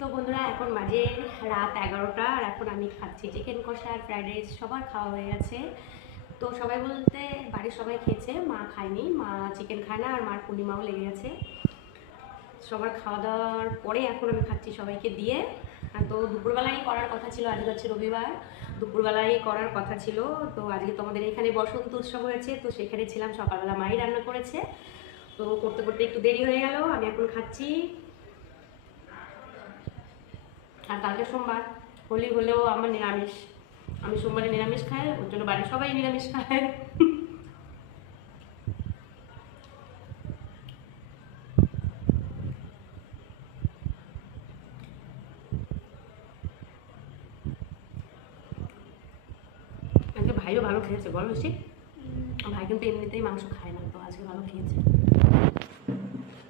তো বন্ধুরা এখন বাজে রাত 11টা আর এখন আমি খাচ্ছি চিকেন কষা আর ফ্রাইড রাইস। সবার খাওয়া হয়ে গেছে। তো সবাই বলতে বাড়ির সবাই খেয়েছে, মা খায়নি, মা চিকেন খায় না আর মার পূর্ণিমাও লেগে গেছে। সবার খাওয়া দাওয়ার পরে এখন আমি খাচ্ছি সবাইকে দিয়ে। তো দুপুরবেলায় করার কথা ছিল, আজকে হচ্ছে রবিবার, দুপুরবেলায় করার কথা ছিল। তো আজকে তোমাদের এখানে বসন্ত উৎসব হয়েছে, তো সেখানে ছিলাম। সকালবেলা মাই রান্না করেছে, তো করতে করতে একটু দেরি হয়ে গেল। আমি এখন খাচ্ছি। আর কালকে সোমবার, হোলি হলেও আমার নিরামিষ, আমি সোমবারে নিরামিষ খাই, ওর জন্য বাড়ির সবাই নিরামিষ খায়। আজকে ভাইও ভালো খেয়েছে, বলো বেশি। ভাই কিন্তু এমনিতেই মাংস খায় না, তো আজকে ভালো খেয়েছে।